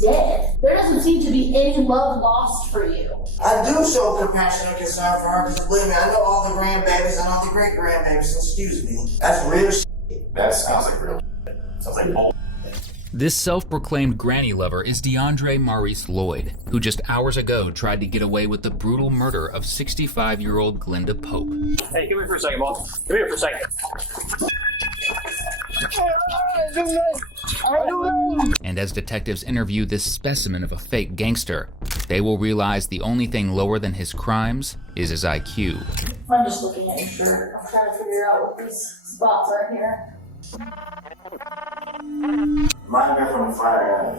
dead. There doesn't seem to be any love lost for you. I do show compassion and concern for her because, believe me, I know all the grandbabies and all the great-grandbabies, excuse me. That's real shit. That sounds like real shit. Sounds like bull. This self-proclaimed granny lover is DeAndre Maurice Lloyd, who just hours ago tried to get away with the brutal murder of 65-year-old Glenda Pope. Hey, come here for a second, boss. Come here for a second. And as detectives interview this specimen of a fake gangster, they will realize the only thing lower than his crimes is his IQ. I'm just looking at your shirt. I'm trying to figure out what these spots are here. Might have been from the fire.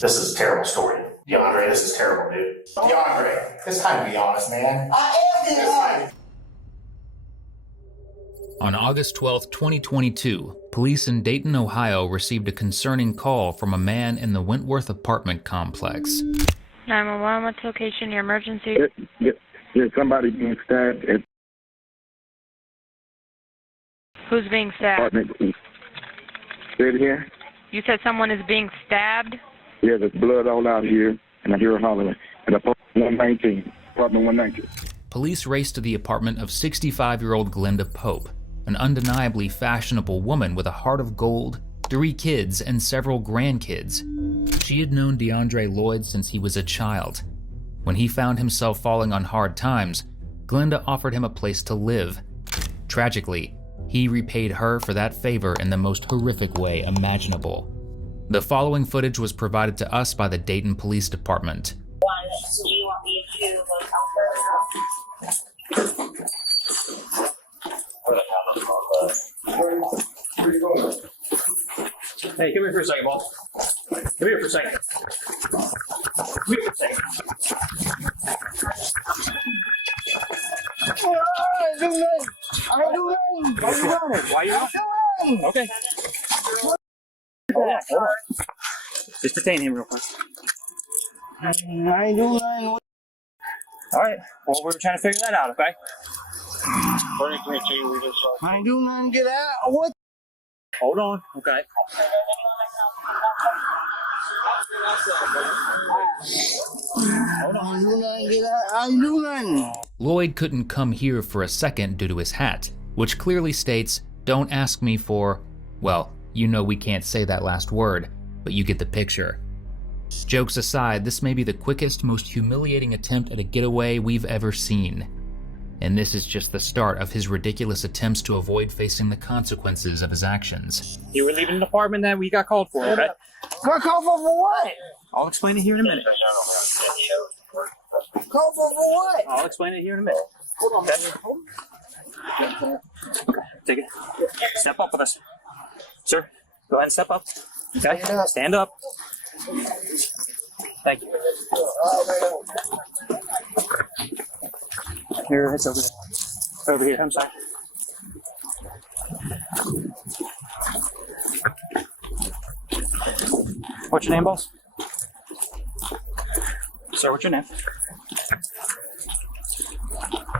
This is a terrible story. DeAndre, this is terrible, dude. DeAndre, it's time to be honest, man. I am being honest. On August 12, 2022, police in Dayton, Ohio received a concerning call from a man in the Wentworth Apartment Complex. 911, what's location, your emergency? There's somebody being stabbed at Who's being stabbed? apartment. Say it here. You said someone is being stabbed? Yeah, there's blood all out here, and I hear her hollering. At apartment 119. Apartment 119. Police raced to the apartment of 65-year-old Glenda Pope, an undeniably fashionable woman with a heart of gold, 3 kids, and several grandkids. She had known DeAndre Lloyd since he was a child. When he found himself falling on hard times, Glenda offered him a place to live. Tragically, he repaid her for that favor in the most horrific way imaginable. The following footage was provided to us by the Dayton Police Department. Do you want me to Hey, come here for a second, boss. Come here for a second. Come here for a second. Why you running? Okay. Hold on. Just detain him real quick. I ain't doing nothing. All right. Well, we're trying to figure that out, okay? I ain't doing nothing. Get out. What? Hold on. Okay. I ain't doing nothing. Get out. I ain't doing nothing. Lloyd couldn't come here for a second due to his hat, which clearly states, "Don't ask me for," well, you know we can't say that last word, but you get the picture. Jokes aside, this may be the quickest, most humiliating attempt at a getaway we've ever seen. And this is just the start of his ridiculous attempts to avoid facing the consequences of his actions. You were leaving the apartment that we got called for, okay? Got called for what? I'll explain it here in a minute. Called for what? I'll explain it here in a minute. Hold on, man. Okay, take it. Step up with us. Sir, go ahead and step up. Okay, stand up. Thank you. Here, it's over there. Over here, I'm sorry. What's your name, boss? Sir, what's your name?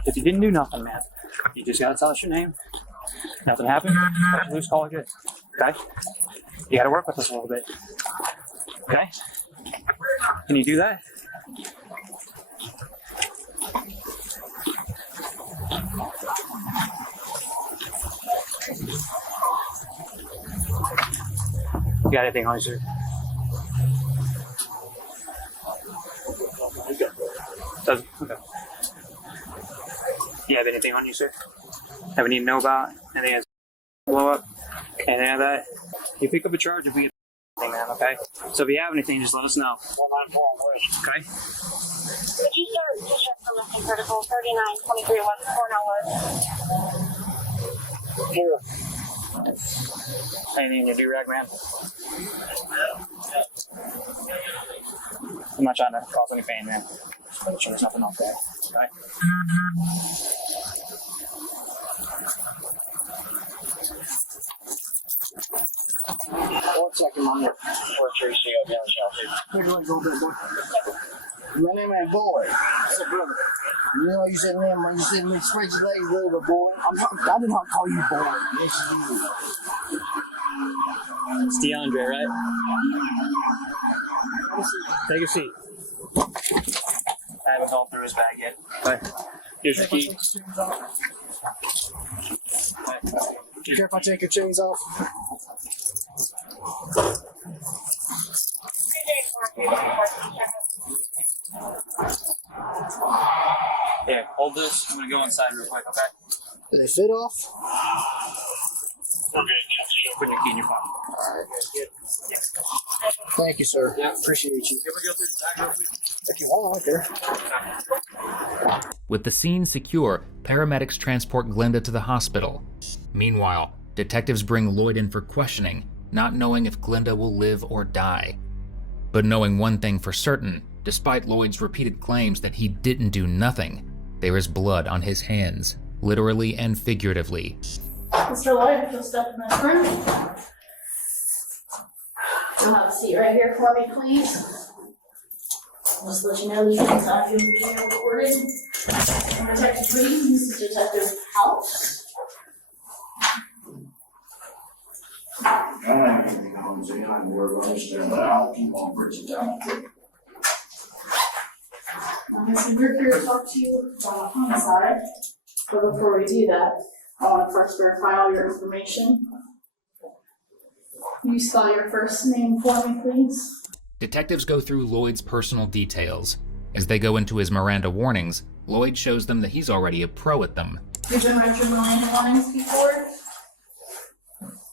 If you didn't do nothing, man, you just gotta tell us your name. Nothing happened, lose call it good. Okay? You gotta work with us a little bit. Okay? Can you do that? You got anything on you, sir? Doesn't? Okay. Do you have anything on you, sir? Have any to know about? Anything that's blow up? Anything like that? You pick up a charge if we get anything, man, okay? So if you have anything, just let us know. 194, okay? Would you start to check for missing critical 3923 West Cornell? Here. Anything in your do-rag, man? I'm not trying to cause any pain, man. Just make sure there's nothing up there, okay? One second, Mom. 430 down the shelf. Where do I go, boy? My name ain't Boy. What's up, brother? You know, you said, man, you said, spread your legs, little boy. I did not call you boy. Yes, you did. It's DeAndre, right? Take a seat. I haven't gone through his bag yet. Okay. Here's your key. Be careful, take your chains off. Here, hold this. I'm gonna go inside real quick, okay? Do they fit off? Okay. Put your key in your pocket. Alright, good. Thank you, sir. Yeah. Appreciate you. Can we go through the back real quick? If you want, okay. With the scene secure, paramedics transport Glenda to the hospital. Meanwhile, detectives bring Lloyd in for questioning, not knowing if Glenda will live or die. But knowing one thing for certain, despite Lloyd's repeated claims that he didn't do nothing, there is blood on his hands, literally and figuratively. Mr. Lloyd, if you'll step in this room. You'll have a seat right here for me, please. I'll just let you know these things are being video recorded. Detective Reed, this is Detective House. I don't have anything on to you. I'm worried about understand, but I'll keep on bridging down. So we're here to talk to you about homicide. But before we do that, I want to first verify all your information. Can you spell your first name for me, please? Detectives go through Lloyd's personal details. As they go into his Miranda warnings, Lloyd shows them that he's already a pro at them. You've been read your Miranda warnings before?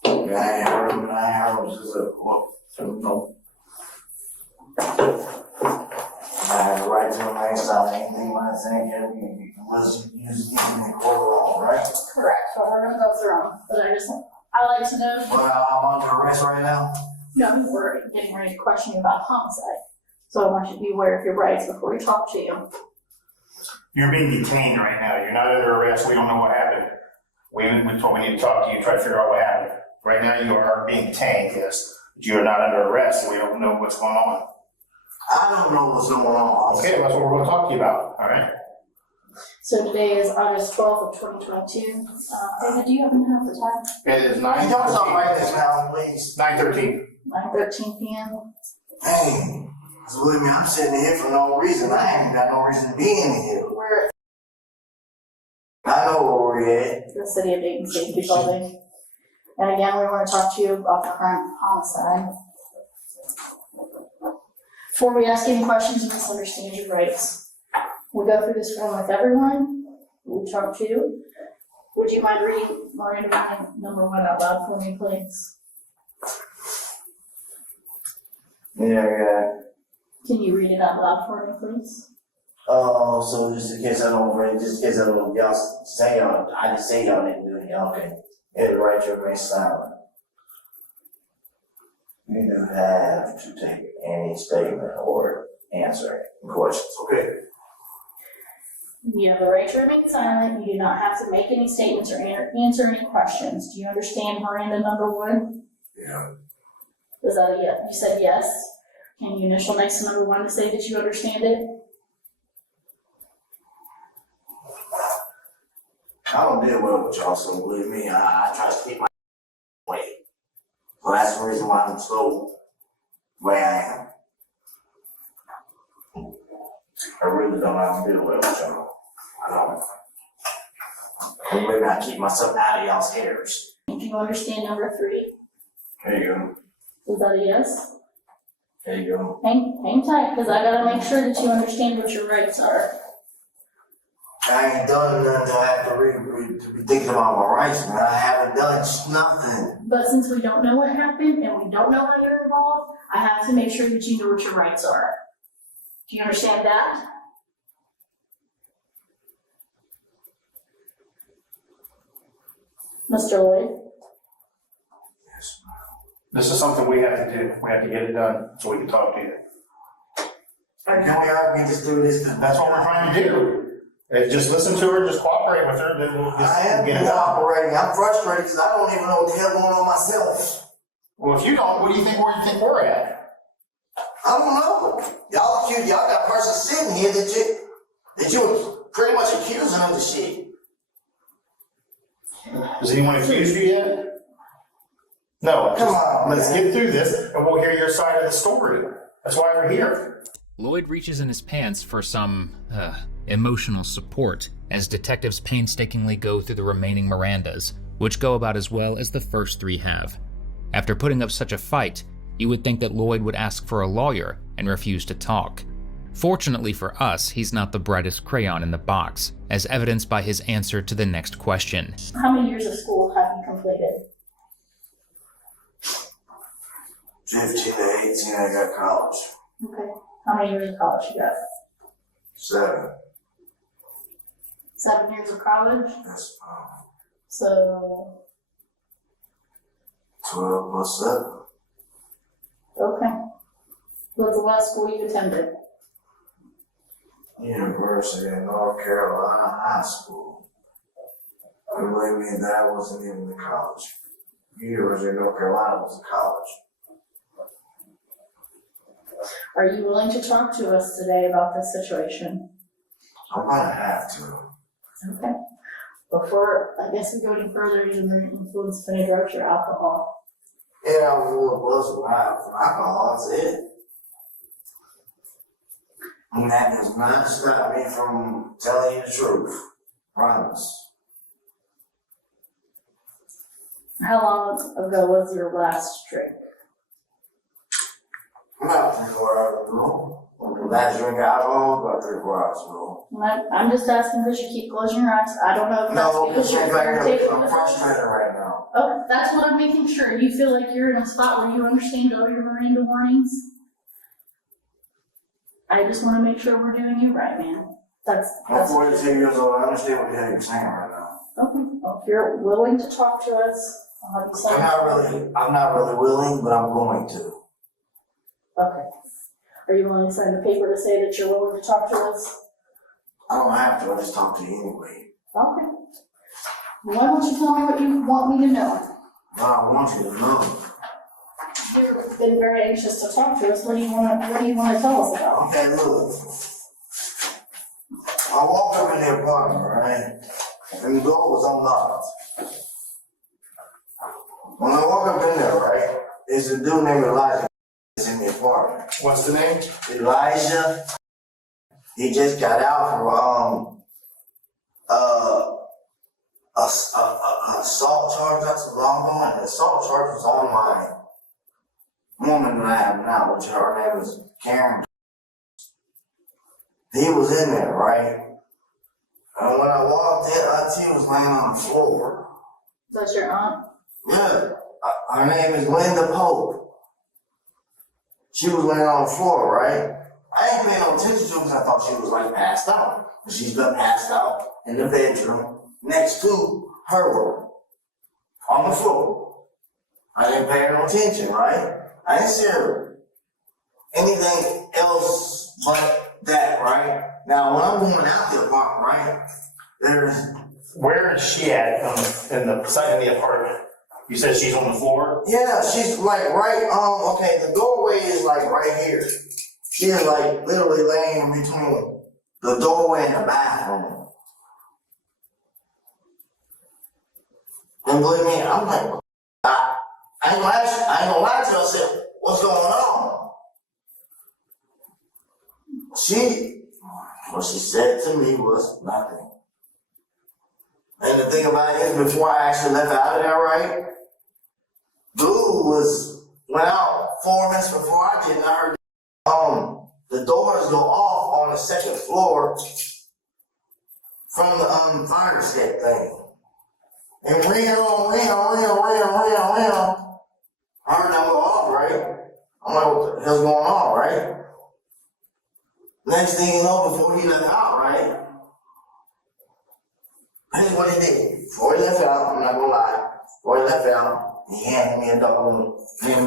Yeah, I heard him and I heard him. No. I have a right to remain silent. Anything I say unless you use it in the court of law, right? Correct. So we're gonna go through them. But I like to know. Well, I'm under arrest right now. No, we're getting ready to question you about homicide. So I want you to be aware of your rights before we talk to you. You're being detained right now. You're not under arrest. We don't know what happened. We need to talk to you, try to figure out what happened. Right now you are being detained, yes. But you are not under arrest, and we don't know what's going on. I don't know what's going on. Okay, that's what we're going to talk to you about, all right? So today is August 12th of 2022. David, do you happen to have the time? It is Hey, don't talk like this 9:13. now, please. 9:13. 9:13 p.m. Hey, believe me, I'm sitting here for no reason. I ain't got no reason to be in here. We're at I know where we're at. the City of Dayton Safety Building. And again, we want to talk to you about the current homicide. Before we ask any questions, you must understand your rights. We go through this form with everyone we talk to. Would you mind reading Miranda warning number 1 out loud for me, please? Yeah. Can you read it out loud for me, please? Oh, so just in case I don't read, just in case I don't, y'all say y'all, I just say y'all didn't do it, y'all can hit the right to remain silent. You do have to take any statement or answer any questions, okay? You have the right to remain silent. You do not have to make any statements or answer any questions. Do you understand Miranda number 1? Yeah. Is that a yes? You said yes. Can you initial next to number 1 to say that you understand it? I don't deal well with y'all, so believe me, I try to keep my way. So that's the reason why I'm so the way I am. I really don't have to deal well with y'all. I don't. Or maybe I keep myself out of y'all's hairs. Do you understand number 3? There you go. Is that a yes? There you go. Hang tight, because I gotta make sure that you understand what your rights are. I ain't done nothing to have to be thinking about my rights, man. I haven't done nothing. But since we don't know what happened and we don't know how you're involved, I have to make sure that you know what your rights are. Do you understand that? Mr. Lloyd? Yes, This is something we have to do. We have to get it done so we can talk to you. can we just do this? That's what we're trying to do. If just listen to her, just cooperate with her, then we'll just I am get it done. cooperating. I'm frustrated because I don't even know what the hell going on myself. Well, if you don't, where do you think we're at? I don't know. Y'all got a person sitting here that you were pretty much accusing of the shit. Has anyone accused you yet? No, Come on, let's man. get through this and we'll hear your side of the story. That's why we're here. Lloyd reaches in his pants for some, emotional support as detectives painstakingly go through the remaining Mirandas, which go about as well as the first 3 have. After putting up such a fight, you would think that Lloyd would ask for a lawyer and refuse to talk. Fortunately for us, he's not the brightest crayon in the box, as evidenced by his answer to the next question. How many years of school have you completed? 15 to 18, I got college. Okay. How many years of college you got? 7. 7 years of college? That's So, 12 plus 7. okay. What's the last school you attended? University of North Carolina High School. And believe me, that wasn't even the college. University of North Carolina was the college. Are you willing to talk to us today about this situation? I'm gonna have to. Okay. Before, I guess we go any further, you're under the influence of any drugs or alcohol. Yeah, I was a little buzzed with alcohol, that's it. And that does not stop me from telling you the truth. Promise. How long ago was your last drink? About 3 or 4 hours ago. Last drink of alcohol, about 3 or 4 hours ago. I'm just asking because you keep closing your eyes. I don't know if that's No, because you're I'm irritated with us. frustrated right now. Okay, that's what I'm making sure. You feel like you're in a spot where you understand all your Miranda warnings? I just want to make sure we're doing you right, man. I'm 42 years old, I understand what the hell you're saying right now. Okay, well, if you're willing to talk to us, I'll have you sign. I'm not really willing, but I'm going to. Okay. Are you willing to sign the paper to say that you're willing to talk to us? I don't have to, I just talk to you anyway. Okay. Why don't you tell me what you want me to know? No, I want you to know. You've been very anxious to talk to us. What do you want to tell us about? Okay, look. I walked up in the apartment, right? And the door was unlocked. When I walk up in there, right, there's a dude named Elijah in the apartment. What's the name? Elijah. He just got out from assault charge. That's what I'm going. The assault charge was on my woman that I have now, which her name is Karen. He was in there, right? And when I walked in, Auntie was laying on the floor. That's your aunt? Yeah, her name is Linda Pope. She was laying on the floor, right? I ain't paying no attention to her because I thought she was like passed out. But she's been passed out in the bedroom next to her room on the floor. I didn't pay her no attention, right? I didn't see her anything else but that, right? Now, when I'm going out the apartment, right, there's... Where is she at in the side of the apartment? You said she's on the floor? Yeah, she's like right, okay, the doorway is like right here. She is like literally laying in between the doorway and the bathroom. And believe me, I'm like, I ain't gonna lie to you, I said, what's going on? What she said to me was nothing. And the thing about it is, before I actually left out of there, right, dude went out 4 minutes before I did, and I heard the doors go off on the second floor from the fire escape thing. And ring. I heard that go off, right? I'm like, what the hell's going on, right? Next thing you know, before he left out, right? That's what he did. Before he left out, I'm not gonna lie, before he left out, he handed me a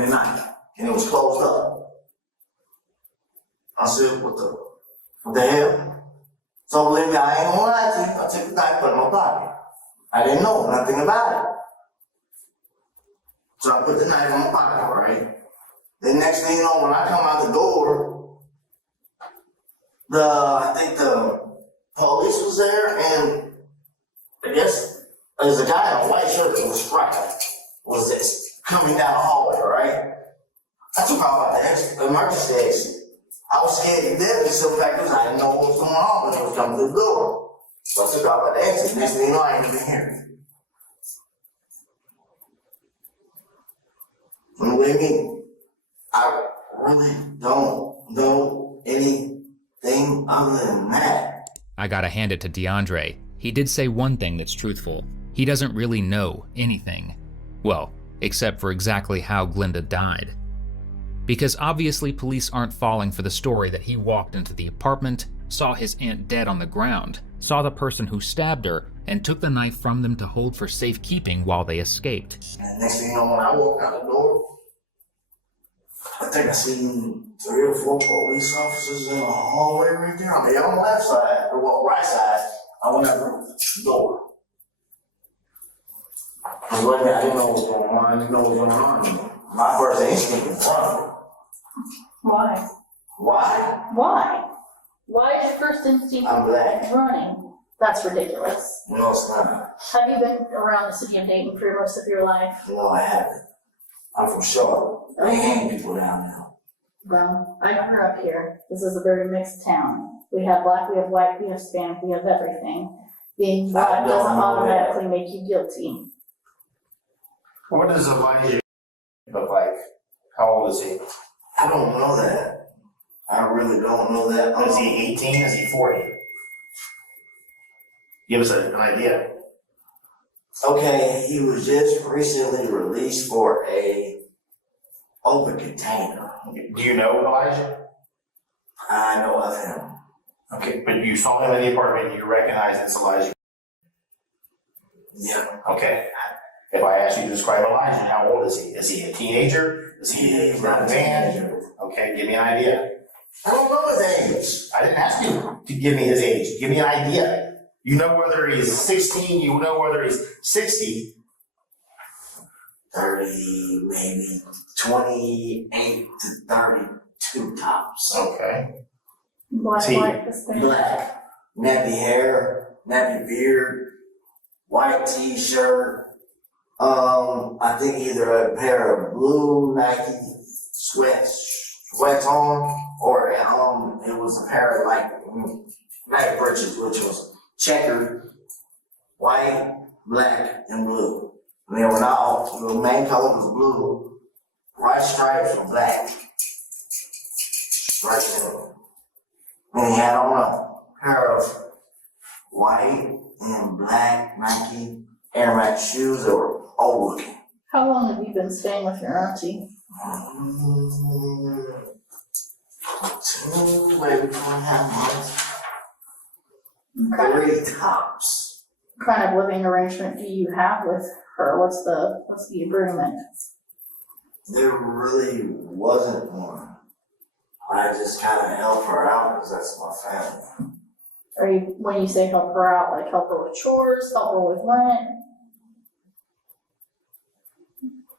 knife, and it was closed up. I said, what the hell? So believe me, I ain't gonna lie to you, I took the knife, put it in my pocket. I didn't know nothing about it. So I put the knife in my pocket, right? The next thing you know, when I come out the door, I think the police was there, and I guess there's a guy in a white shirt that was strapped. Was this coming down the hallway, right? I took off out the exit, emergency exit. I was scared to death to sit back because I didn't know what was going on when it was coming through the door. So I took off out the exit. Next thing you know, I ain't even here. And believe me, I really don't know anything other than that. I gotta hand it to DeAndre. He did say one thing that's truthful. He doesn't really know anything. Well, except for exactly how Glenda died. Because obviously police aren't falling for the story that he walked into the apartment, saw his aunt dead on the ground, saw the person who stabbed her, and took the knife from them to hold for safekeeping while they escaped. And next thing you know, when I walked out the door, I think I seen 3 or 4 police officers in the hallway right there on the left side, or well, right side. I went out the door. I didn't know what was going on. I didn't know what was going on. My first instinct was run. Why? Why? Why? Why is your first instinct I'm black. running? That's ridiculous. No, it's not. Have you been around the city of Dayton for most of your life? No, I haven't. I'm from Charlotte. They hang people down now. Well, I grew up here. This is a very mixed town. We have black, we have white, we have Hispanic, we have everything. Being black doesn't automatically make you guilty. What does Elijah look like? How old is he? I don't know that. I really don't know that. Is he 18? Is he 40? Give us an idea. Okay, he was just recently released for a open container. Do you know Elijah? I know of him. Okay, but you saw him in the apartment and you recognize it's Elijah. Yeah. Okay. If I ask you to describe Elijah, how old is he? Is he a teenager? Is he a grown man? Okay, give me an idea. I don't know his age. I didn't ask you to give me his age. Give me an idea. You know whether he's 16, you know whether he's 60. 30, maybe 28 to 32 tops. Okay. Black, See, white, Hispanic. Black, nappy hair, nappy beard, white t-shirt. I think either a pair of blue Nike sweats on, or it was a pair of Nike breeches, which was checkered, white, black, and blue. And they were not all, the main color was blue, white stripes were black. Right there. And he had on a pair of white and black Nike Air Max shoes that were old looking. How long have you been staying with your auntie? 2, maybe 2.5 months. Okay. 3 tops. What kind of living arrangement do you have with her? What's the agreement? There really wasn't one. I just kind of help her out because that's my family. Are you, when you say help her out, like help her with chores, help her with rent?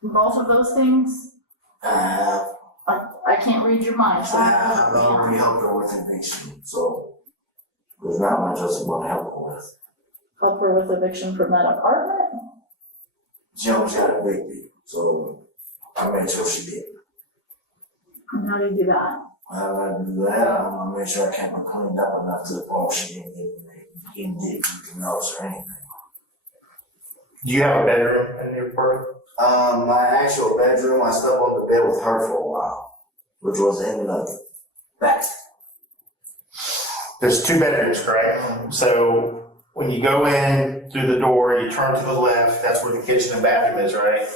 Both of those things? I can't read your mind, so I've already helped her with eviction, so there's not much else I want to help her with. help her with eviction from that apartment? Jones got evicted, so I made sure she did. And how do you do that? How I do that, I'm gonna make sure I kept her cleaned up enough to the point she didn't get anything else or anything. Do you have a bedroom in your apartment? My actual bedroom, I slept on the bed with her for a while, which was in the back. There's 2 bedrooms, correct? So when you go in through the door, you turn to the left, that's where the kitchen and bathroom is, right?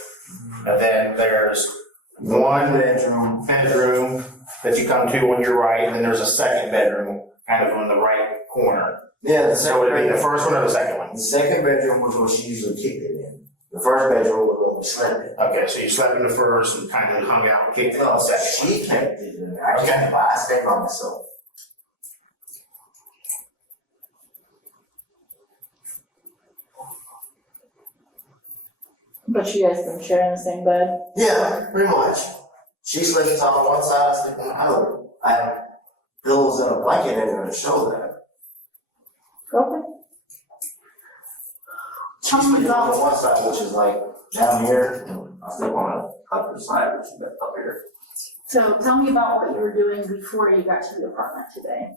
And then there's one bedroom that you come to on your right, and then there's a second bedroom kind of on the right corner. Yeah, So would it be the first one or the second one? The second bedroom was where she usually kicked it in. The first bedroom was where we slept in. Okay, so you slept in the first and kind of hung out and kicked it in the second one. She kept it in there. I stayed by myself. But you guys been sharing the same bed? Yeah, pretty much. She sleeps on one side, I sleep on the other. I have pillows and a blanket in there to show that. Okay. She sleeps on one side, which is like down here, and I still wanna cut the side, which is up here. So tell me about what you were doing before you got to the apartment today.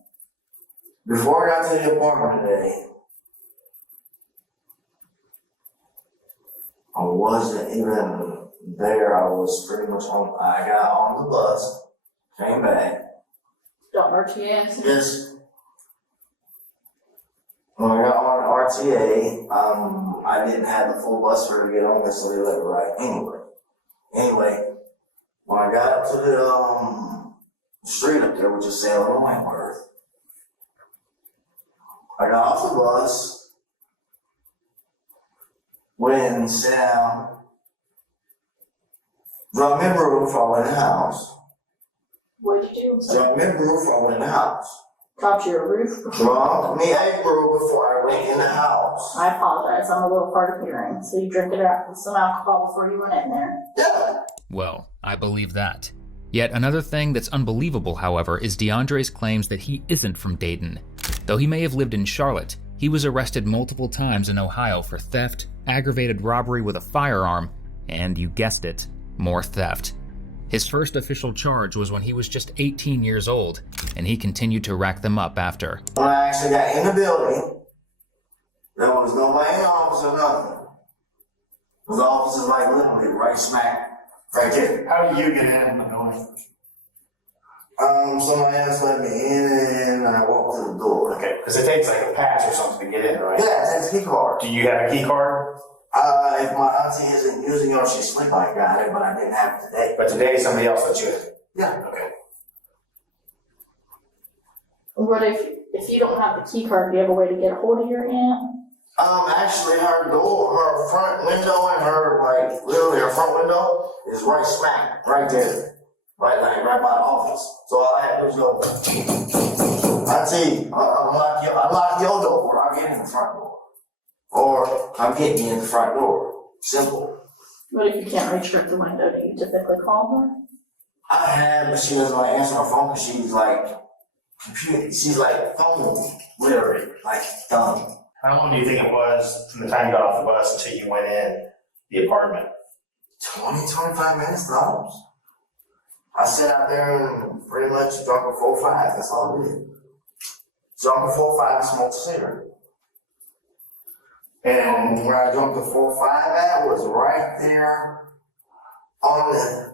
Before I got to the apartment today, I wasn't even there. I was pretty much I got on the bus, came back. Don't RTA. Yes. When I got on RTA, I didn't have the full bus fare to get on this, so they let it ride anyway. When I got up to the street up there, which is Salem and Wentworth, I got off the bus, went and sat down, dropped me a broom before I went in the house. What did you do? Dropped me a broom before I went in the house. Dropped you a roof? Dropped me a broom before I went in the house. I apologize, I'm a little hard of hearing. So you drank it out with some alcohol before you went in there? Yeah. Well, I believe that. Yet another thing that's unbelievable, however, is DeAndre's claims that he isn't from Dayton. Though he may have lived in Charlotte, he was arrested multiple times in Ohio for theft, aggravated robbery with a firearm, and you guessed it, more theft. His first official charge was when he was just 18 years old, and he continued to rack them up after. When I actually got in the building, there was nobody in the office or nothing. The office is like literally right smack, right there. How do you get in the building? Somebody else let me in and I walked to the door. Okay, because it takes like a pass or something to get in, right? Yeah, it takes a key card. Do you have a key card? If my auntie isn't using it or she's asleep, I got it, but I didn't have it today. But today somebody else let you in? Yeah. Okay. What if you don't have the key card, do you have a way to get a hold of your aunt? Actually her door, her front window and her, like, literally her front window is right smack, right there. Right by the office. So all I had to do was go, auntie, unlock your door, or I'll get in the front door. Or I'm getting in the front door. Simple. What if you can't reach her at the window? Do you typically call her? I have, but she doesn't want to answer her phone because she's like, she's like phone literary, like dumb. How long do you think it was from the time you got off the bus until you went in the apartment? 25 minutes, no. I sat out there and pretty much drunk a 4-5, that's all I did. Drunk a 4-5 and smoked a cigarette. And where I drunk the 4-5 at was right there on the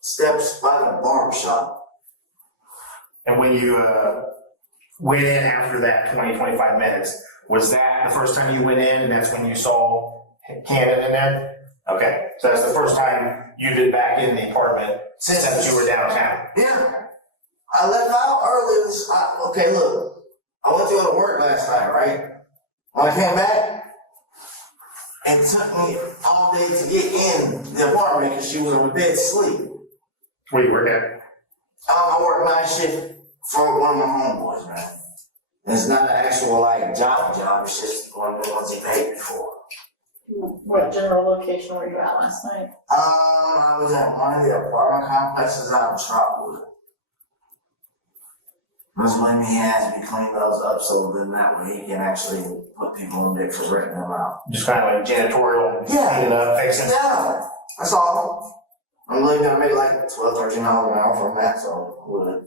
steps by the barber shop. And when you went in after that 20-25 minutes, was that the first time you went in and that's when you saw Cannon in there? Okay, so that's the first time you've been back in the apartment since you were downtown. Yeah. I left out early. Okay, look. I went to go to work last night, right? When I came back, it took me all day to get in the apartment because she was on the bed asleep. Where you work at? I work night shift for one of my homeboys, man. It's not an actual like job, it's just one of the ones he paid me for. What general location were you at last night? I was at one of the apartment complexes out in Tragically. That's when he has me clean those up so then that way he can actually put people in there for renting them out. Just kind of like janitorial, cleaning up, fixing. Yeah, that's all. I'm really gonna make like $12, $13 an hour from that, so would.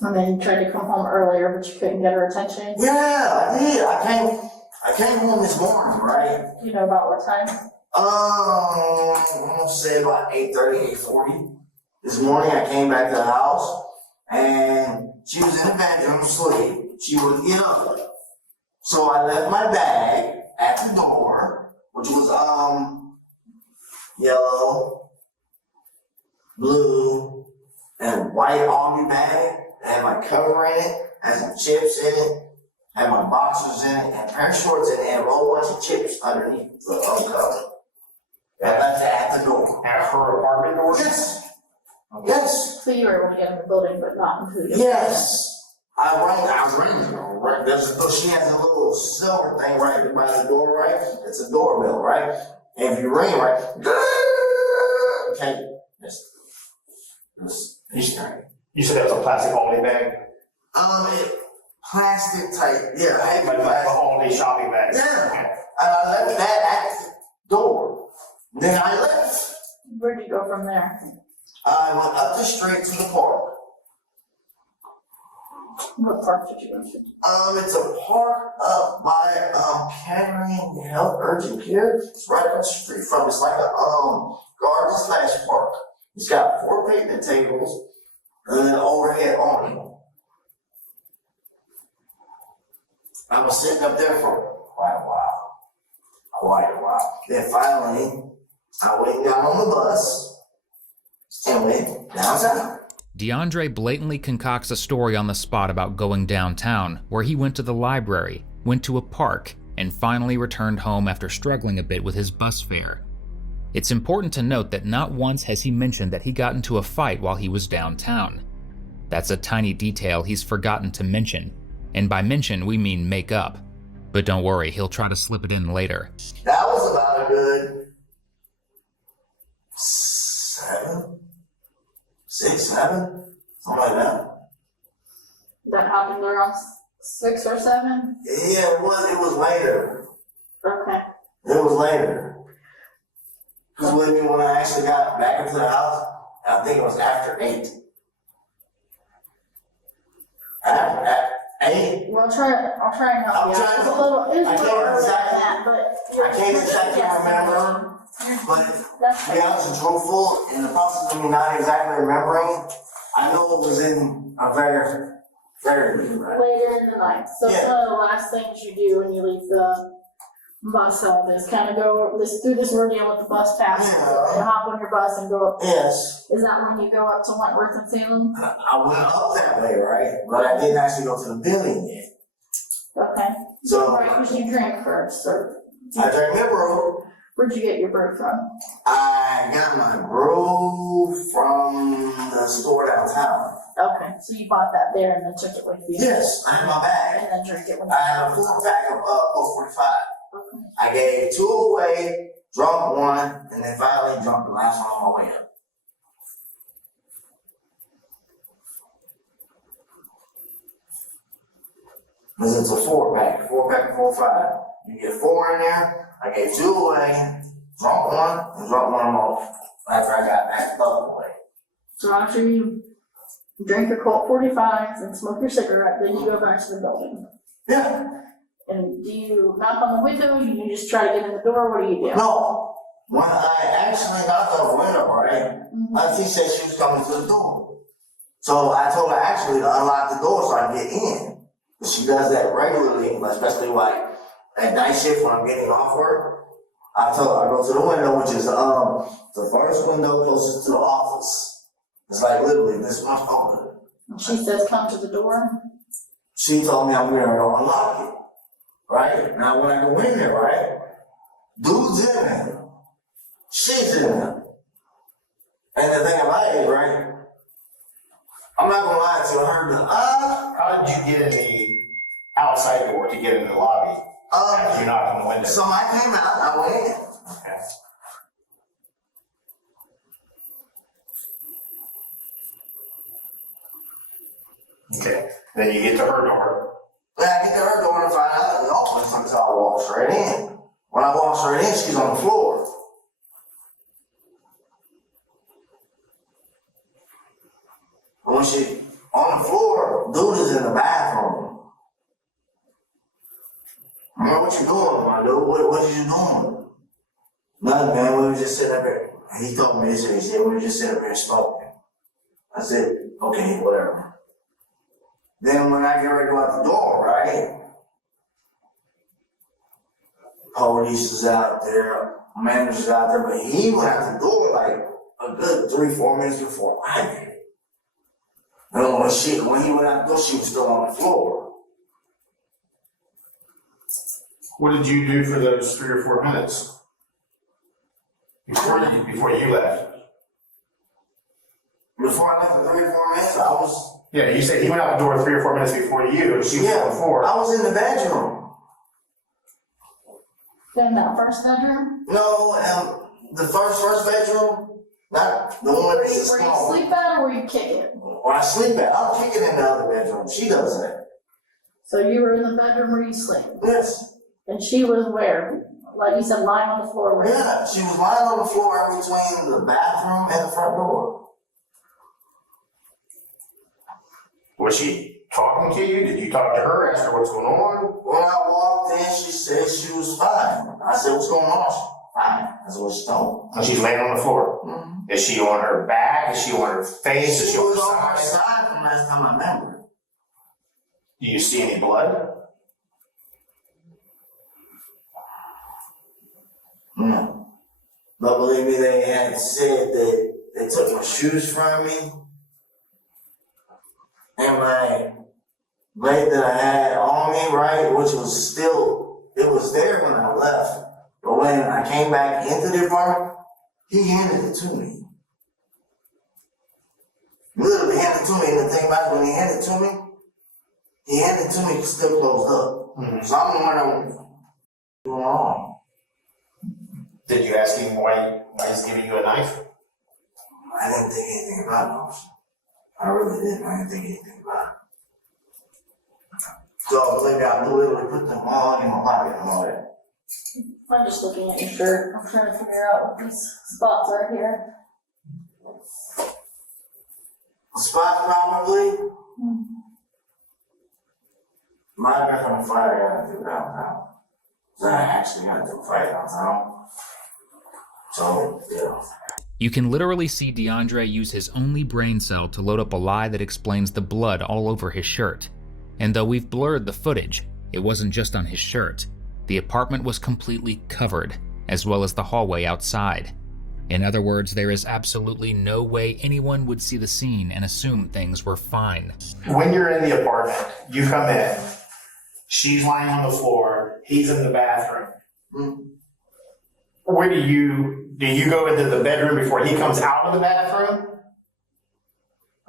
And then you tried to come home earlier, but you couldn't get her attention? Yeah, I did. I came home this morning, right? Do you know about what time? I'm gonna say about 8:30, 8:40. This morning I came back to the house and she was in the bedroom asleep. She wouldn't get up. So I left my bag at the door, which was yellow, blue, and white army bag. It had my cover in it, had some chips in it, had my boxers in it, and a pair of shorts in it, and a whole bunch of chips underneath the cover. I left it at the door. At her apartment door? Yes. Yes. So you were able to get in the building, but not into the Yes. I rang her, right? She has a little silver thing right by the door, right? It's a doorbell, right? And if you ring, right? Okay. This right. You said that was a plastic Aldi bag? Plastic type, yeah. Like a Aldi shopping bag? Yeah. I left that door. Then I left. Where'd you go from there? I went up the street to the park. What park did you go to? It's a park up by Caring Health Urgent Care. It's right across the street from. It's like a garden slash park. It's got 4 picnic tables and an overhead awning. I was sitting up there for quite a while. Then finally, I went down on the bus and went downtown. DeAndre blatantly concocts a story on the spot about going downtown, where he went to the library, went to a park, and finally returned home after struggling a bit with his bus fare. It's important to note that not once has he mentioned that he got into a fight while he was downtown. That's a tiny detail he's forgotten to mention, and by mention we mean make up. But don't worry, he'll try to slip it in later. That was about a good 7, 6, 7, something like that. That happened around 6 or 7? Yeah, it was later. Okay. It was later. Because when I actually got back into the house, I think it was after 8. At 8? Well, I'll try and help you out. It's a little earlier than that, but. I can't exactly remember. But to be honest and truthful, in the process of me not exactly remembering, I know it was in a very, very good night. Later in the night. So Yeah. one of the last things you do when you leave the bus stop is kind of go through this ordeal with the bus pass. Yeah. And hop on your bus and go up. Yes. Is that when you go up to Wentworth and Salem? I went up that way, right? But I didn't actually go to the building yet. Okay. So Right, because you drank first, or I drank my brew. where'd you get your brew from? I got my brew from the store downtown. Okay, so you bought that there and then took it with you? Yes, I had my bag. And then drank it with I had a 4-pack of 445. Okay. I gave 2 away, drunk 1, and then finally drunk the last one on my way up. Because it's a 4-pack, 4-pack of 4-5. You get 4 in there. I gave 2 away, drunk 1, and drunk 1 more after I got back the other way. So after you drink your Colt 45s and smoke your cigarette, then you go back to the building. Yeah. And do you knock on the window? You just try to get in the door? What do you do? No. When I actually knocked on the window, right, Auntie said she was coming to the door. So I told her actually to unlock the door so I can get in. But she does that regularly, especially like at night shift when I'm getting off work. I told her I go to the window, which is the first window closest to the office. It's like literally this much open. She says, come to the door. She told me I'm going to unlock it. Right? Now when I go in there, right? Dude's in there. She's in there. And the thing about it, right? I'm not gonna lie to her. How did you get in the outside door to get in the lobby? After you knocked on the window? So I came out, I went in. Okay. Then you get to her door. When I get to her door and find out the office until I walk straight in. When I walk straight in, she's on the floor. When she on the floor, dude is in the bathroom. Man, what you doing, my dude? What are you doing? Nothing, man. We were just sitting up there. He told me this, and he said, we were just sitting up there smoking. I said, okay, whatever. Then when I get ready to go out the door, right? Police is out there, manager's out there, but he went out the door like a good 3-4 minutes before I did. And when he went out the door, she was still on the floor. What did you do for those 3 or 4 minutes? Before you left? Before I left for 3 or 4 minutes, I was... Yeah, you said he went out the door 3 or 4 minutes before you, and she was on the floor. I was in the bedroom. In that first bedroom? No, the first bedroom, not the one that's just Where you small. sleep at or where you kick it? Where I sleep at. I'll kick it in the other bedroom. She does that. So you were in the bedroom where you sleep? Yes. And she was where? Like you said, lying on the floor where? Yeah, she was lying on the floor in between the bathroom and the front door. Was she talking to you? Did you talk to her, ask her what's going on? When I walked in, she said she was fine. I said, what's going on? Fine. That's what she told me. And she's laying on the floor. Mm-hmm. Is she on her back? Is she on her face? Is She she on was on her her side? side from last time I remember. Do you see any blood? No. But believe me, they had said that they took my shoes from me. And my blade that I had on me, right, which was still, it was there when I left. But when I came back into the apartment, he handed it to me. Literally handed it to me. And the thing about it, when he handed it to me, he handed it to me still closed up. Mm-hmm. So I'm wondering what's going on. Did you ask him why he's giving you a knife? I didn't think anything about it, officer. I really didn't. I didn't think anything about it. So believe me, I literally put them all in my pocket and all that. I'm just looking at your shirt. I'm trying to figure out what these spots are here. The spot probably might have been from the fight I got to do downtown. So I actually got to do a fight downtown. So, yeah. You can literally see DeAndre use his only brain cell to load up a lie that explains the blood all over his shirt. And though we've blurred the footage, it wasn't just on his shirt. The apartment was completely covered, as well as the hallway outside. In other words, there is absolutely no way anyone would see the scene and assume things were fine. When you're in the apartment, you come in, she's lying on the floor, he's in the bathroom. Mm-hmm. Where do you go into the bedroom before he comes out of the bathroom?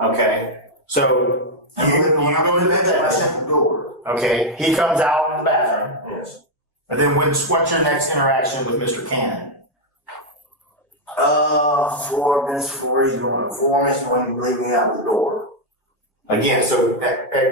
Okay, so you go into the bedroom. Door. Okay, he comes out of the bathroom. Yes. And then what's your next interaction with Mr. Cannon? 4 minutes before he's going, 4 minutes when he's leaving out the door. Again, so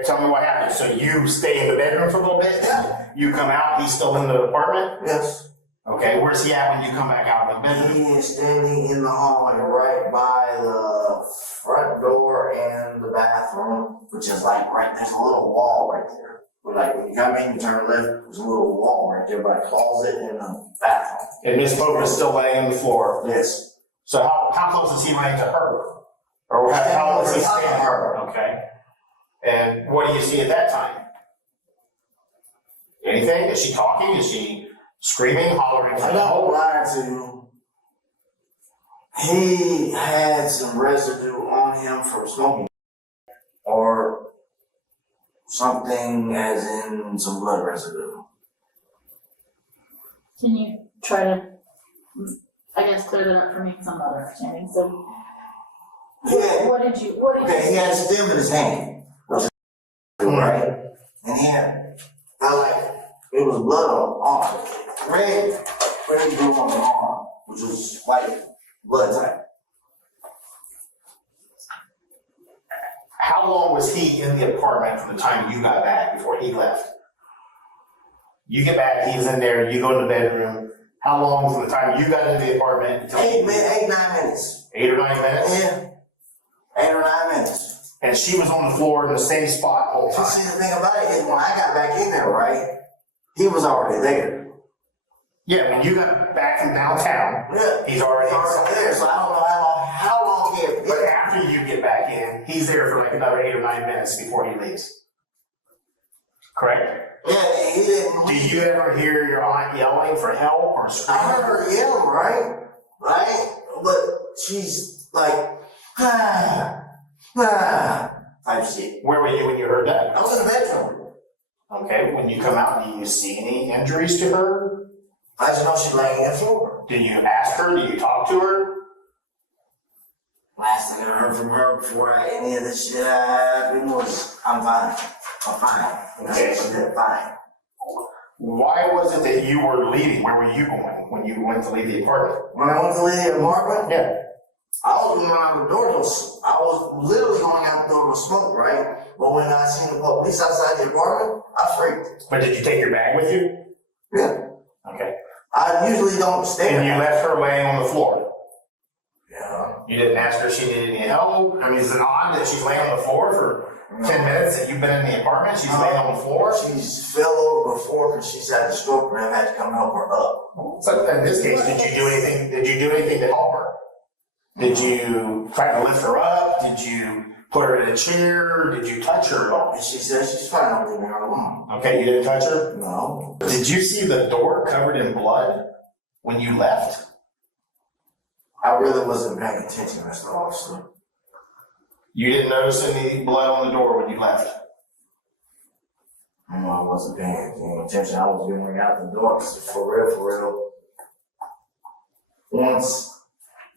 tell me what happened. So you stay in the bedroom for a little bit? Yeah. You come out, he's still in the apartment? Yes. Okay, where's he at when you come back out of the bedroom? He is standing in the hallway right by the front door and the bathroom, which is like right, there's a little wall right there. But like when you come in, you turn left, there's a little wall right there by the closet and the bathroom. And Miss Pope is still laying on the floor. Yes. So how close is he laying to her? Or how close is he standing to her? Okay. And what do you see at that time? Anything? Is she talking? Is she screaming, hollering for I don't help? lie to you. He had some residue on him from smoking. Or something as in some blood residue. Can you try to, I guess, clear that up for me because I'm not understanding. So, Yeah. what did you Okay, he had a stem in his hand. Right? And he had, felt like it was blood on it. Red blue on the arm, which was white blood type. How long was he in the apartment from the time you got back before he left? You get back, he's in there, you go in the bedroom. How long from the time you got into the apartment until 8, 9 minutes. 8 or 9 minutes? Yeah. 8 or 9 minutes. And she was on the floor in the same spot all the So time. see, the thing about it is when I got back in there, right, he was already there. Yeah, when you got back from downtown, Yeah. he's already there, so I don't know how long he had But been. after you get back in, he's there for like another 8 or 9 minutes before he leaves. Correct? Yeah, he didn't Do leave. you ever hear your aunt yelling for help or I screaming? heard her yelling, right? Right? But she's like, type shit. Where were you when you heard that? I was in the bedroom. Okay, when you come out, do you see any injuries to her? I just know she's laying on the floor. Did you ask her? Did you talk to her? Last thing I heard from her before any of this shit happened was, I'm fine. I'm fine. Okay. She said, fine. Why was it that you were leaving? Where were you going when you went to leave the apartment? When I went to leave the apartment, Yeah. I was going out the door. I was literally going out the door to smoke, right? But when I seen the police outside the apartment, I freaked. But did you take your bag with you? Yeah. Okay. I usually don't stay. And you left her laying on the floor. Yeah. You didn't ask her if she needed any help? I mean, is it odd that she's laying on the floor for 10 minutes that you've been in the apartment? She's laying on the floor? She's fell over before because she's had a stroke and I've had to come help her up. So in this case, did you do anything to help her? Did you try to lift her up? Did you put her in a chair? Did you touch her at all? And she said she's fine, I'm leaving her alone. Okay, you didn't touch her? No. Did you see the door covered in blood when you left? I really wasn't paying attention, Mr. Officer. You didn't notice any blood on the door when you left? No, I wasn't paying any attention. I was going out the door. For real. Once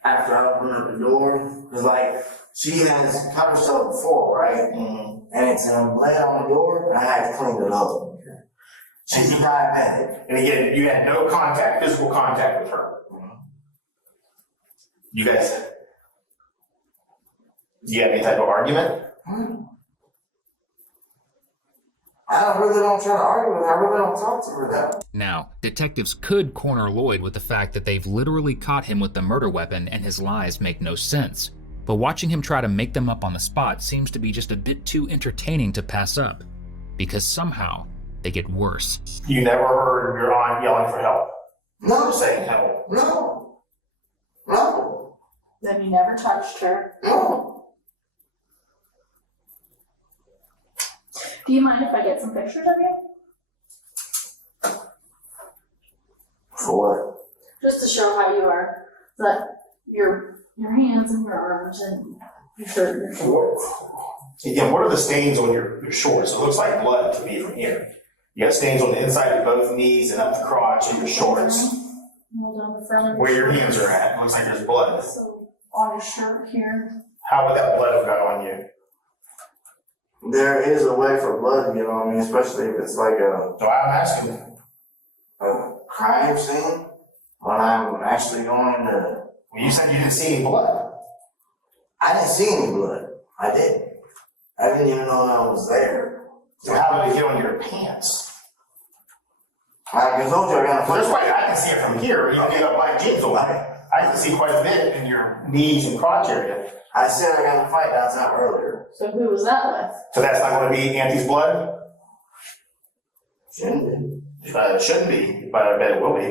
after I opened up the door, because like she has cut herself before, right? Mm-hmm. And it's bled on the door, and I had to clean it up. She's diabetic. And again, you had no physical contact with her. You guys, do you have any type of argument? I really don't try to argue with her. I really don't talk to her that. Now, detectives could corner Lloyd with the fact that they've literally caught him with the murder weapon and his lies make no sense. But watching him try to make them up on the spot seems to be just a bit too entertaining to pass up. Because somehow, they get worse. You never heard your aunt yelling for help? No. Saying help? No. Then you never touched her. No. Do you mind if I get some pictures of you? For what? Just to show how you are. Like your hands and your arms and your shirt and your shorts. Again, what are the stains on your shorts? It looks like blood to me from here. You got stains on the inside of both knees and up the crotch of your shorts. Hold on the front of Where your hands are at, it looks like there's blood. So on your shirt here. How would that blood have got on you? There is a way for blood, you know what I mean? Especially if it's like So I'm asking. a crime scene. When I'm actually going to... Well, you said you didn't see any blood. I didn't see any blood. I didn't. I didn't even know that was there. So how did it get on your pants? Like I told you, I got a Well, there's quite, I can see it from here. You can get up my jeans on. I can see quite a bit in your knees and crotch area. I said I got a fight downtown earlier. So who was that with? So that's not going to be Auntie's blood? Shouldn't be. It shouldn't be, but I bet it will be.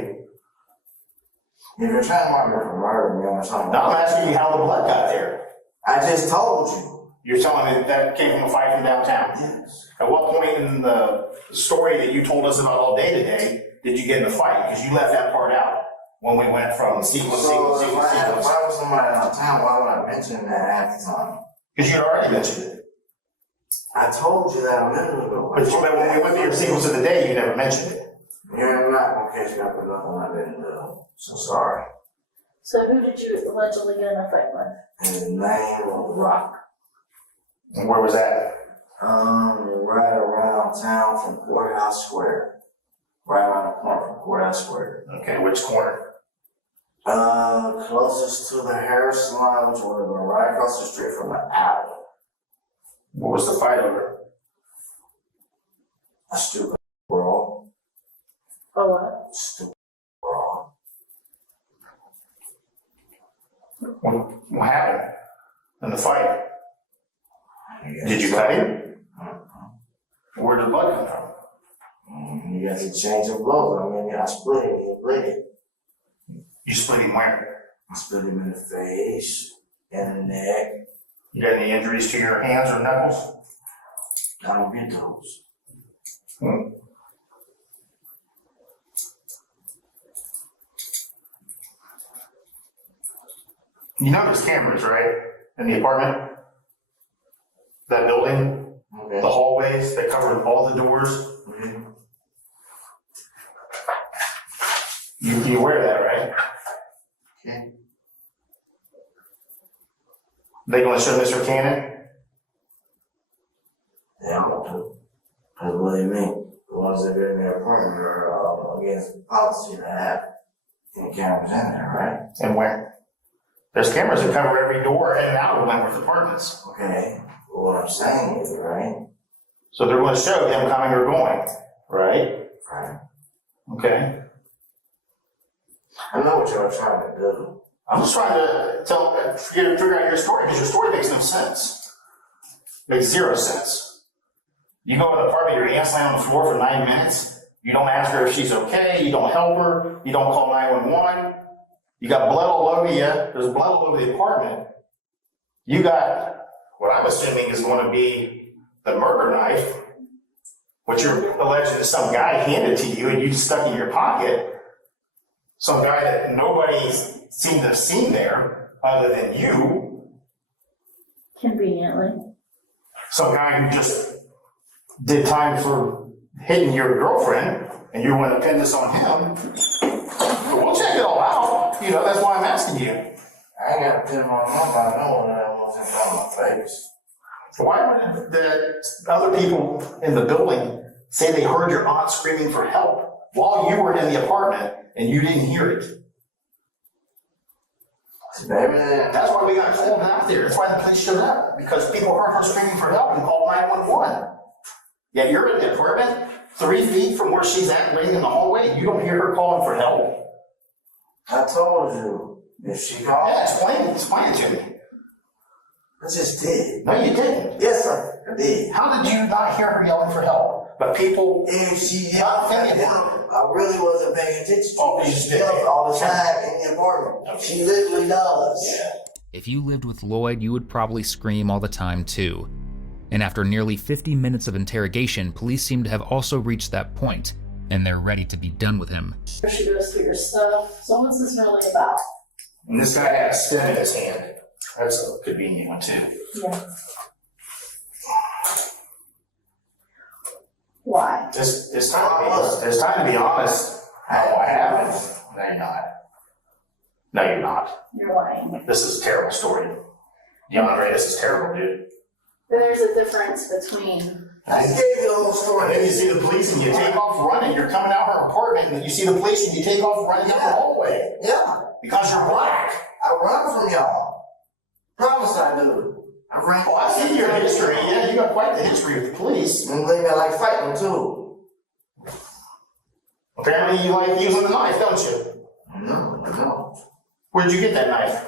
If you're trying to mark her for murder, me or something. No, I'm asking you how the blood got there. I just told you. You're telling me that came from a fight from downtown? Yes. At what point in the story that you told us about all day today did you get in a fight? Because you left that part out when we went from sequence. If I was somebody downtown, why would I mention that at the time? Because you had already mentioned it. I told you that a minute ago. But when we went through your sequence of the day, you never mentioned it. You're not going to catch me up with nothing I didn't do. So sorry. So who did you allegedly get in a fight with? His name was Rock. And where was that? Right around town from Courthouse Square. Right around the corner from Courthouse Square. Okay, which corner? Closest to the hair salon, which would have been right across the street from the alley. What was the fight over? A stupid brawl. Oh what? Stupid brawl. What happened in the fight? Did you cut him? Where did the blood come from? You got to change of blows. I mean, I split him, he bleeding. You split him where? I split him in the face, in the neck, You got any injuries to your hands or knuckles? down your toes. You know there's cameras, right? In the apartment? That building? Okay. The hallways that cover all the doors? Mm-hmm. You aware of that, right? Okay. They gonna show Mr. Cannon? Yeah, I'm going to. Because what do you mean? The ones that are in their apartment are against the policy to have any cameras in there, right? And where? There's cameras that cover every door in and out of Wentworth Apartments. Okay. Well, what I'm saying is, right? So they're gonna show him coming or going, right? Right. Okay. I know what y'all trying to do. I'm just trying to figure out your story, because your story makes no sense. Makes zero sense. You go to the apartment, your aunt's laying on the floor for 9 minutes. You don't ask her if she's okay. You don't help her. You don't call 911. You got blood all over you. There's blood all over the apartment. You got what I'm assuming is going to be the murder knife, which you're alleging is some guy handed to you and you just stuck in your pocket. Some guy that nobody seemed to have seen there other than you. Conveniently. Some guy who just did time for hitting your girlfriend, and you want to pin this on him. But we'll check it all out. You know, that's why I'm asking you. I ain't got to pin my number. I know when that was in front of my face. Why would the other people in the building say they heard your aunt screaming for help while you were in the apartment and you didn't hear it? Baby, That's why we got called out there. That's why the police showed up, because people heard her screaming for help and called 911. Yeah, you're in the apartment 3 feet from where she's at, laying in the hallway. You don't hear her calling for help. I told you. If she called, Yeah, explain it to me. I just did. No, you didn't. Yes, sir. I did. How did you not hear her yelling for help? But people, If she Not yelled, I thinking. really wasn't paying attention. Oh, you She just did. yells all the time in the apartment. Okay. She literally does. yeah. If you lived with Lloyd, you would probably scream all the time too. And after nearly 50 minutes of interrogation, police seem to have also reached that point, and they're ready to be done with him. She goes through your stuff. So what's this really about? And this guy had a stem in his hand. That's a convenient one too. Yeah. Why? It's time to be honest. I know what happened. No, you're not. No, you're not. You're lying. This is a terrible story. DeAndre, this is terrible, dude. There's a difference between. I gave you the whole And story. then you see the police and you take off running. You're coming out her apartment and you see the police and you take off running up the hallway. Yeah. Because you're black. I run from y'all. Promise I do. I ran. Oh, I've seen your history. Yeah, you got quite the history with the police. And believe me, I like fighting too. Apparently you like using the knife, don't you? No. Where'd you get that knife?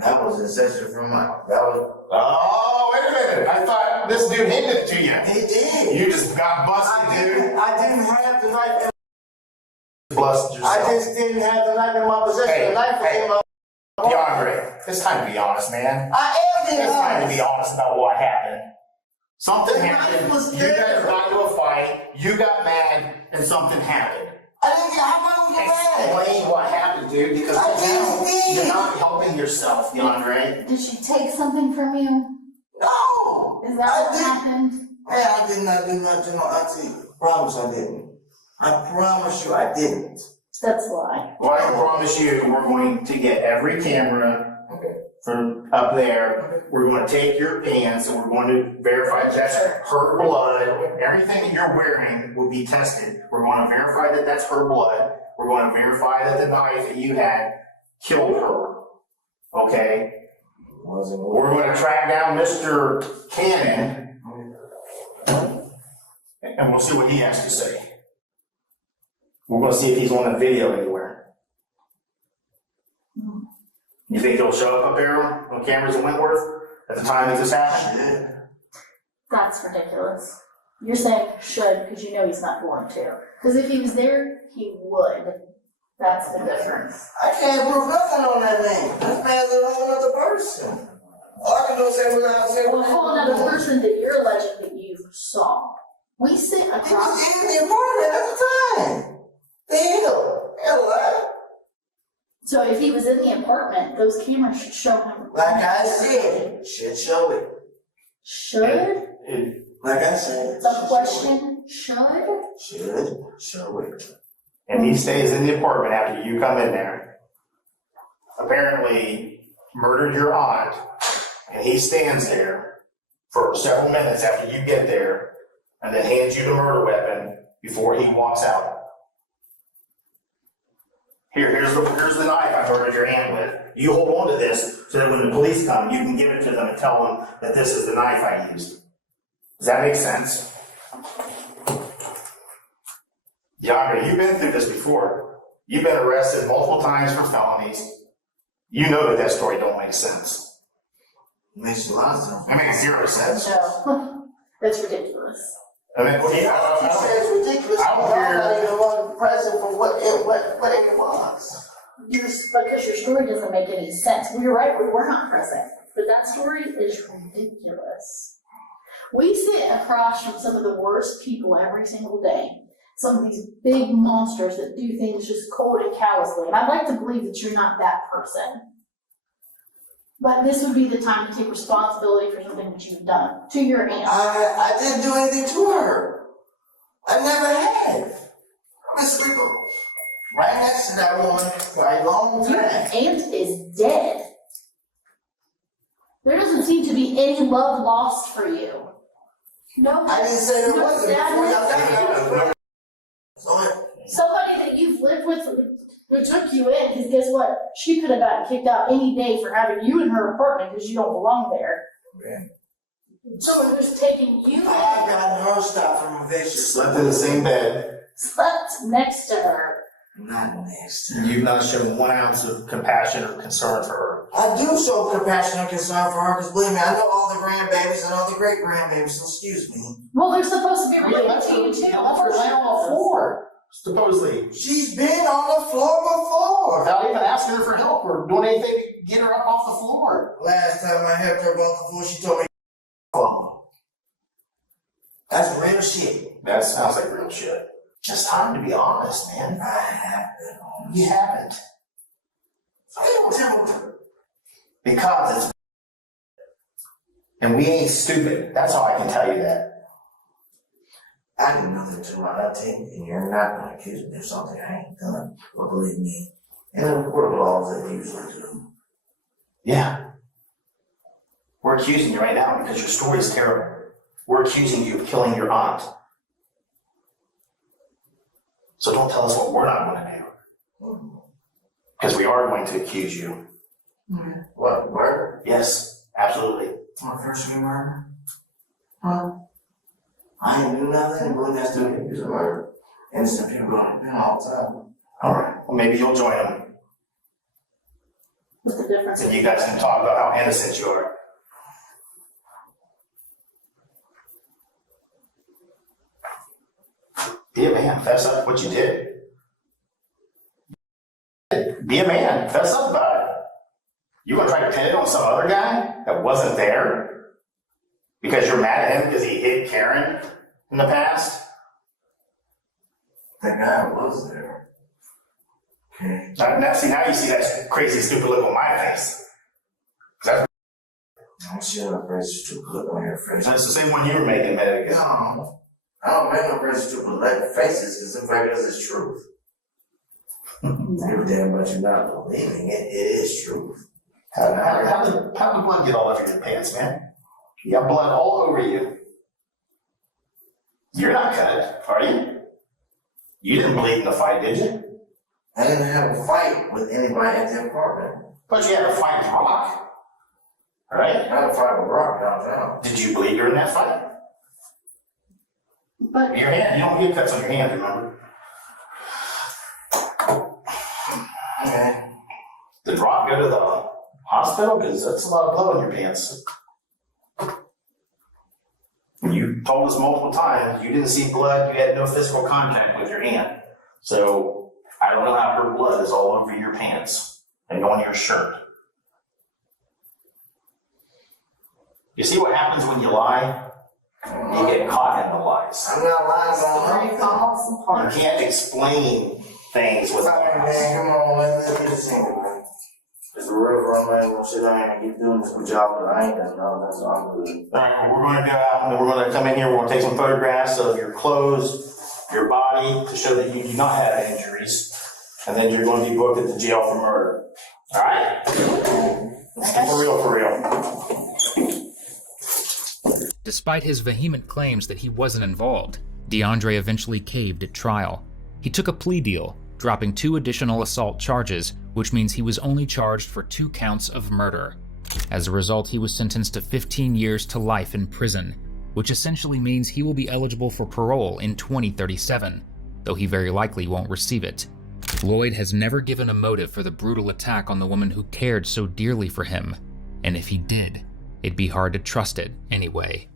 That was a session from my. That was. Oh, wait a minute. I thought this dude handed it to you. He did. You just got busted, dude. I didn't have the knife. Busted yourself. I just didn't have the knife in my possession. Hey, the knife was hey. in my. DeAndre, it's time to be honest, man. I am being It's time to honest. be honest about what happened. Something The knife happened. was You there. guys got into a fight. You got mad, and something happened. I didn't get. How about you mad? Explain what happened, dude, because I just did. you're not helping yourself, DeAndre. Did she take something from you? No. Is that I what didn't. happened? Hey, I did not do nothing to my auntie. Promise I didn't. I promise you I didn't. That's a lie. Well, I promise you, we're going to get every camera from up there. We're going to take your pants and we're going to verify that that's her blood. Everything that you're wearing will be tested. We're going to verify that that's her blood. We're going to verify that the knife that you had killed her. Okay? We're going to track down Mr. Cannon and we'll see what he has to say. We're going to see if he's on the video anywhere. You think he'll show up there on cameras in Wentworth at the time that this happened? Yeah. That's ridiculous. You're saying should because you know he's not going to. Because if he was there, he would. That's the difference. I can't prove nothing on that name. This man's a whole other person. All I can do is say what I say. Well, a whole other person that you're alleging that you saw. We sit He across. was in the apartment at the time. The hell? Hell, that. So if he was in the apartment, those cameras should show him. Like I said, should show it. Should? Like I said. The question should? Should show it. And he stays in the apartment after you come in there. Apparently murdered your aunt, and he stands there for several minutes after you get there, and then hands you the murder weapon before he walks out. Here's the knife I murdered your aunt with. You hold on to this so that when the police come, you can give it to them and tell them that this is the knife I used. Does that make sense? DeAndre, you've been through this before. You've been arrested multiple times for felonies. You know that story don't make sense. Makes a lot of sense. It makes zero sense. No, that's ridiculous. I mean, You say it's ridiculous. I don't care. I'm not even on present for what it was. Because your story doesn't make any sense. You're right, we were not present. But that story is ridiculous. We sit across from some of the worst people every single day. Some of these big monsters that do things just cold and callously. And I'd like to believe that you're not that person. But this would be the time to take responsibility for something that you've done to your aunt. I didn't do anything to her. I never have. I've been sleeping right next to that woman for a long Your time. aunt is dead. There doesn't seem to be any love lost for you. No. I didn't say there No wasn't before y'all sadness. got here. Somebody that you've lived with who took you in, because guess what? She could have gotten kicked out any day for having you in her apartment because you don't belong there. Yeah. Someone who's taking you in, I've gotten her stuff from eviction. slept in the same bed. slept next to her. Not next. You've not shown 1 ounce of compassion or concern for her. I do show compassion and concern for her because believe me, I know all the grandbabies and all the great grandbabies, so excuse me. Well, they're supposed to be related to you too. You left her laying on the floor, supposedly, She's been on the floor before. without even asking her for help or doing anything to get her up off the floor. Last time I helped her off the floor, she told me phone. That's real shit. That sounds like real shit. It's time to be honest, man. I have been on. You haven't. So you don't tell me. Because it's and we ain't stupid. That's how I can tell you that. I did nothing to my auntie, and you're not going to accuse me of something I ain't done. But believe me, in the court of laws, they usually do. Yeah. We're accusing you right now because your story is terrible. We're accusing you of killing your aunt. So don't tell us what we're not going to do. Because we are going to accuse you. What, murder? Yes, absolutely. My first degree murder? Huh? I ain't do nothing, and believe me, I still get accused of murder. Innocent people going to pen all the time. All right. Well, maybe you'll join them. What's the difference? And you guys can talk about how innocent you are. Be a man. Fess up what you did. Be a man. Fess up about it. You gonna try to pin it on some other guy that wasn't there? Because you're mad at him because he hit Karen in the past? That guy was there. Okay. Now you see that crazy, stupid look on my face. I don't see no crazy stupid look on your face. That's the same one you were making a minute ago. No. I don't make no crazy stupid like faces because in fact it's truth. Give a damn about you not believing it, it is truth. How did the blood get all over your pants, man? You got blood all over you. You're not cut, are you? You didn't bleed in the fight, did you? I didn't have a fight with anybody at the apartment. But you had a fight with Rock, right? I had a fight with Rock downtown. Did you bleed during that fight? But Your hand, you don't get cuts on your hand, remember? Okay. Did Rock go to the hospital? Because that's a lot of blood on your pants. You told us multiple times you didn't see blood, you had no physical contact with your aunt. So I don't know how her blood is all over your pants and on your shirt. You see what happens when you lie? You get caught in the lies. I'm not lying about three calls You apart. can't explain things with Sorry, lies. man, come on, let's get this in, man. It's the real wrong man, gonna sit down and keep doing this good job, but I ain't done none, that's all I'm good. Alright, we're gonna go out and we're gonna come in here, we're gonna take some photographs of your clothes, your body, to show that you do not have injuries. And then you're gonna be booked at the jail for murder. Alright? For real. Despite his vehement claims that he wasn't involved, DeAndre eventually caved at trial. He took a plea deal, dropping 2 additional assault charges, which means he was only charged for 2 counts of murder. As a result, he was sentenced to 15 years to life in prison, which essentially means he will be eligible for parole in 2037, though he very likely won't receive it. Lloyd has never given a motive for the brutal attack on the woman who cared so dearly for him, and if he did, it'd be hard to trust it anyway.